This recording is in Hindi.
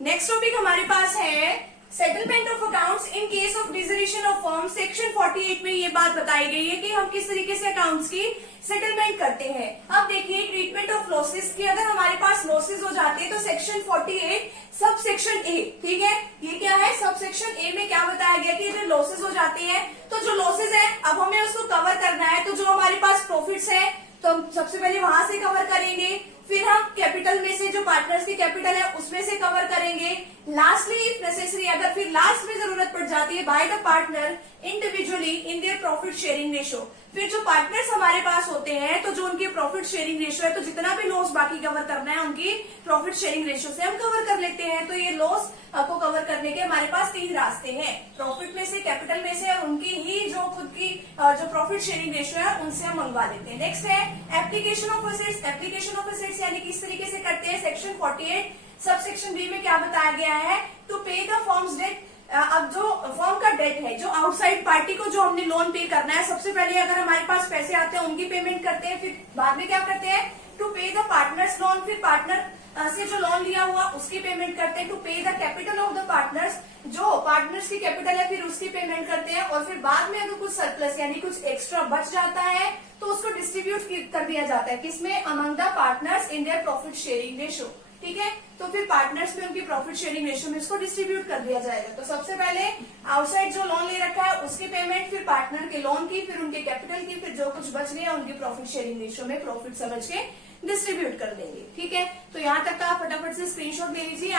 नेक्स्ट टॉपिक हमारे पास है settlement of accounts in case of dissolution of firm. Section 48 में ये बात बताई गई है कि हम किस तरीके से अकाउंट्स की सेटलमेंट करते हैं। अब देखिए ट्रीटमेंट ऑफ लॉसेस की, अगर हमारे पास लॉसेस हो जाते हैं तो सेक्शन 48 सब सेक्शन ए, ठीक है, ये क्या है सब सेक्शन ए में क्या बताया गया कि अगर लॉसेस हो जाते हैं तो जो लॉसेस है अब हमें उसको कवर करना है। तो जो हमारे पास प्रॉफिट्स है तो हम सबसे पहले वहां से कवर करेंगे, फिर हम कैपिटल में से जो पार्टनर्स की कैपिटल है उसमें से कवर करेंगे, लास्टली इफ नेसेसरी अगर फिर लास्ट में जरूरत पड़ जाती है by the partner individually in their profit sharing ratio. फिर जो पार्टनर्स हमारे पास होते हैं तो जो उनकी प्रॉफिट शेयरिंग रेशो है तो जितना भी लॉस बाकी कवर करना है उनकी प्रॉफिट शेयरिंग रेशो से हम कवर कर लेते हैं। तो ये लॉस को कवर करने के हमारे पास 3 रास्ते हैं, प्रॉफिट में से, कैपिटल में से और उनकी ही जो खुद की जो प्रॉफिट शेयरिंग रेशो है उनसे हम मंगवा लेते हैं। नेक्स्ट है application of assets. Application of assets यानी किस तरीके से करते हैं। सेक्शन 48 सब सेक्शन बी में क्या बताया गया है, टू पे द फर्म्स डेट। अब जो फर्म का डेट है, जो आउटसाइड पार्टी को जो हमने लोन पे करना है, सबसे पहले अगर हमारे पास पैसे आते हैं उनकी पेमेंट करते हैं, फिर बाद में क्या करते हैं टू पे द पार्टनर्स लोन, फिर पार्टनर से जो लोन लिया हुआ उसकी पेमेंट करते हैं, टू पे the capital of the partners, जो पार्टनर्स की कैपिटल है फिर उसकी पेमेंट करते हैं, और फिर बाद में अगर कुछ सरप्लस यानी कुछ एक्स्ट्रा बच जाता है तो उसको डिस्ट्रीब्यूट कर दिया जाता है किसमें, among the partners in their profit sharing ratio, ठीक है। तो फिर पार्टनर्स में उनकी प्रॉफिट शेयरिंग रेशो में उसको डिस्ट्रीब्यूट कर दिया जाएगा। तो सबसे पहले आउटसाइड जो लोन ले रखा है उसकी पेमेंट, फिर पार्टनर के लोन की, फिर उनके कैपिटल की, फिर जो कुछ बच गया उनकी प्रॉफिट शेयरिंग रेशो में प्रॉफिट समझ के डिस्ट्रीब्यूट कर देंगे, ठीक है। तो यहाँ तक का फटाफट से स्क्रीनशॉट ले लीजिए।